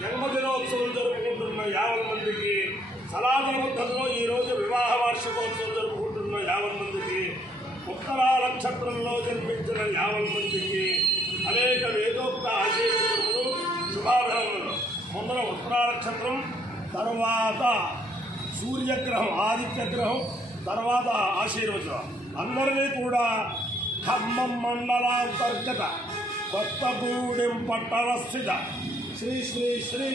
జన్మదినోత్సవం జరుపుకుంటున్న 50 మందికి, సనాతన పద్ధతిలో ఈరోజు వివాహ వార్షికోత్సవం జరుపుకుంటున్న 50 మందికి, ఉత్తరా నక్షత్రంలో జన్మించిన 50 మందికి అనేక వేదోక్త ఆశీర్వచనములు, శుభాభినందనలు. ముందర ఉత్తరా నక్షత్రం, తర్వాత సూర్యగ్రహం, ఆదిత్యగ్రహం, తర్వాత ఆశీర్వచనం. అందరినీ కూడా ఖమ్మం మండలాంతర్గత కొత్తగూడెం పట్టణస్థిత శ్రీ శ్రీ శ్రీ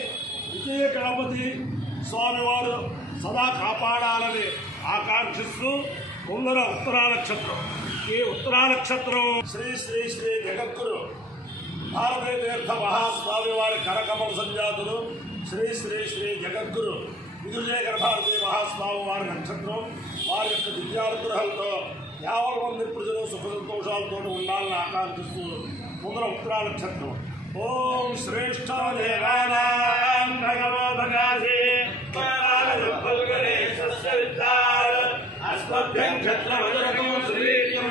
విజయ గణపతి స్వామివారు సదా కాపాడాలని ఆకాంక్షిస్తూ ముందర ఉత్తరా నక్షత్రం. ఈ ఉత్తరా నక్షత్రం శ్రీ శ్రీ శ్రీ జగద్గురు భారతీయ తీర్థ మహాస్వామి వారి కరకమల సంజాతులు శ్రీ శ్రీ శ్రీ జగద్గురు విజయగర భారతీయ మహాస్వామి వారి నక్షత్రం. వారి యొక్క దివ్యానుగ్రహంతో 50 మంది ప్రజలు సుఖ సంతోషాలతో ఉండాలని ఆకాంక్షిస్తూ ముందర ఉత్తరా నక్షత్రం. ఓం శ్రేష్ఠ దేవానాం భగవో భగాసి అస్మభ్యం క్షత్రవజరకం శ్రీకం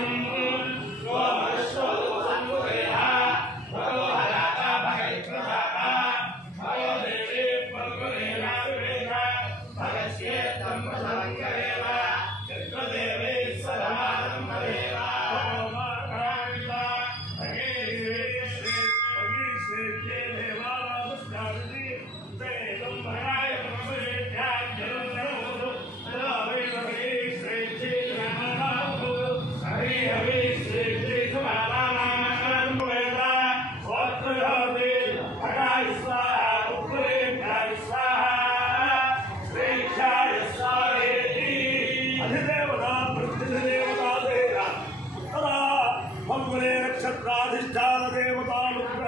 నక్షత్రాధిష్టాన దేవతానుగ్రహ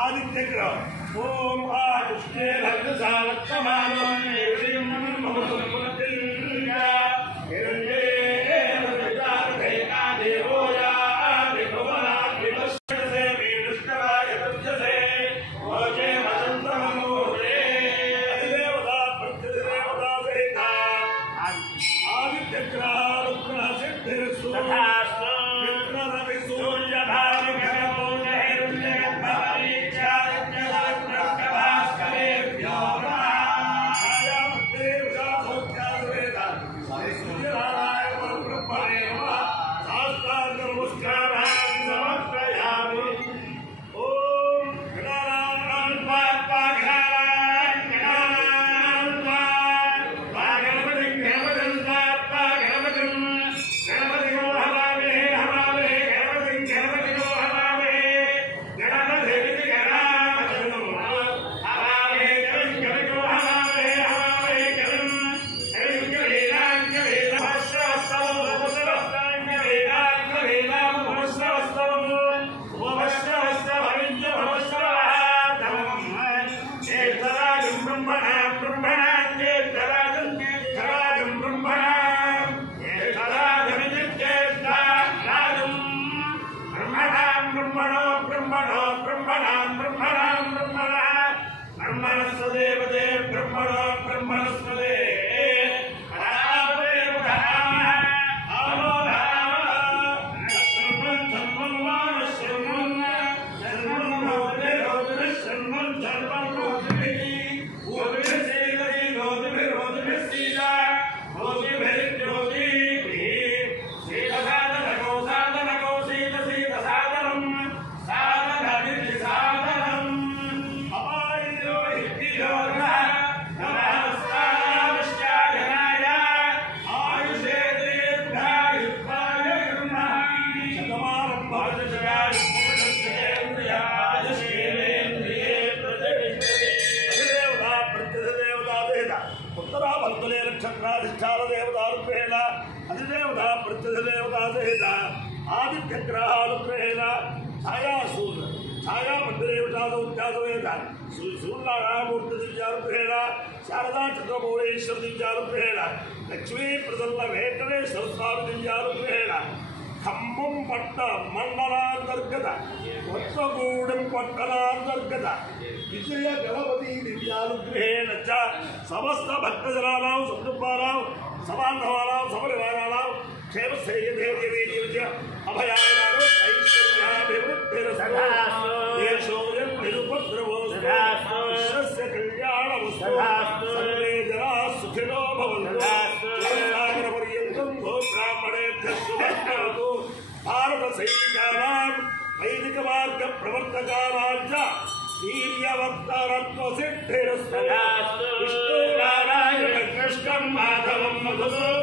ఆదిత్యగ్రహం. ఓం ఆదిష్టే దేవతాధిష్టాన దేవతానుగ్రహేణ అధిదేవత ప్రత్యధిదేవతా సహిత ఆదిత్యగ్రహానుగ్రహేణ ఛాయామందిరేవతాదౌత్యాదవేద సూర్యనారాయణమూర్తి దివ్యానుగ్రహేణ శారదా చంద్రమౌళేశ్వర దివ్యానుగ్రహేణ లక్ష్మీ ప్రసన్న వెంకటేశ్వర స్వామి దివ్యానుగ్రహేణ ఖమ్మం పట్ట మండలాంతర్గత కొత్తగూడెం పట్టణాంతర్గత విజయ గణపతి దివ్యానుగ్రహేణ చ సమస్త భక్తజనానాం సంకుటుంబానాం సమాంధవానాం సపరివారాణాం క్షేమ శ్రేయదేవ్య అభయానాలు ఐశ్వర్యాభివృద్ధిరస్తు దేశోయం నిరుపద్రవోస్తు విశ్వస్య కళ్యాణమస్తు సర్వే జనాః సుఖినో భవంతు సాగరపర్యంతం గోబ్రాహ్మణేభ్యః శుభమస్తు భారత సైనికానాం వైదిక మార్గ ప్రవర్తకానాం చ వీర్యవర్తరత్వ సిద్ధిరస్తు విష్ణు నారాయణ కృష్ణం మాధవం మధుసూదనం